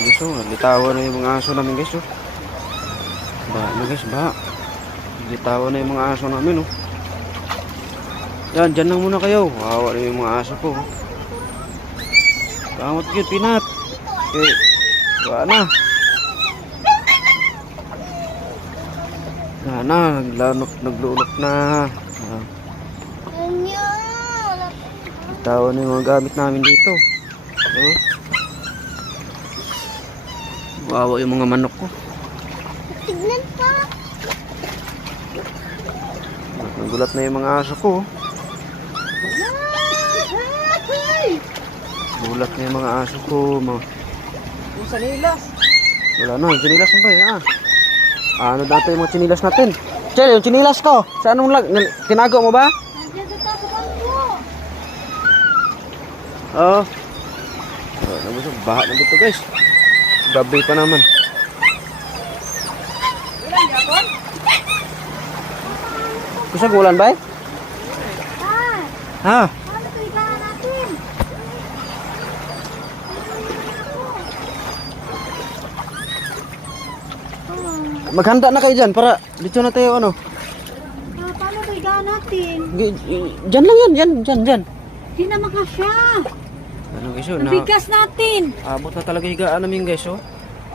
guys, oh, litawan na yung mga aso namin guys, oh. Baha na guys, baha. Litawan na yung mga aso namin, oh. Yan, dyan lang muna kayo. Wawa na yung mga aso ko. Bangot yun, Pinat. Okay, wala na. Wala na, naglunok na. Litawan na yung mga gamit namin dito. Oh. Wawa yung mga manok ko. Tignan pa. Nagulat na yung mga aso ko. Gulat na yung mga aso ko. Yung sanilas. Wala na, yung chinilas mo ba eh? Ano dati yung mga chinilas natin? Chel, yung chinilas ko. Saan nung tinago mo ba? Nandiyan sa taas ng bangko. Oo. Baha na dito guys. Gabi pa naman. Ilan yapon? Gusto ko ulan ba eh? Ha? Ano ito higaan natin? Maghanda na kayo dyan para dito na tayo ano. Paano ito higaan natin? Dyan lang yan, dyan. Hindi na makasya. Ano guys yun? Ang bigas natin. Abot na talaga higaan namin guys oh.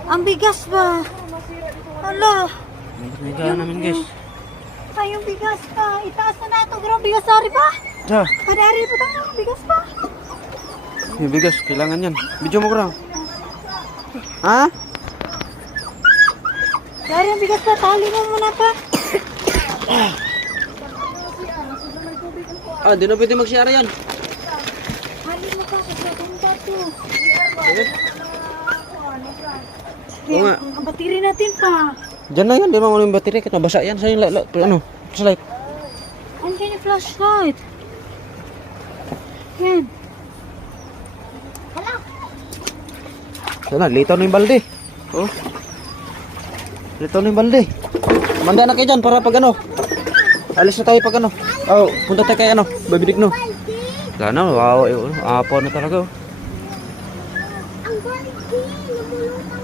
Ang bigas ba? Hala. Abot na higaan namin guys. Ay, yung bigas pa. Itaas na ito. Grabe bigas ari pa. Ha? Kadari pa tayo ng bigas pa. Yung bigas, kailangan yan. Video mo bro. Ha? Dari ang bigas pa. Tali mo muna pa. Di na pwede mag-share yan. Tali mo pa. Kasi punta to. Oo nga. Ang battery natin pa. Dyan na yan, di ba yung battery? Kaya basa yan. Sa'yo ano? Flashlight. Andiyan yung flashlight. Yan. Hala. Sana, litaw na yung balde. Oh. Litaw na yung balde. Manda na kayo dyan para pag ano. Alis na tayo pag ano. Oh, punta tayo kay ano. Babidik no. Wala na, wow. Apaw na talaga. Oh. Ang galing din. Lumulutang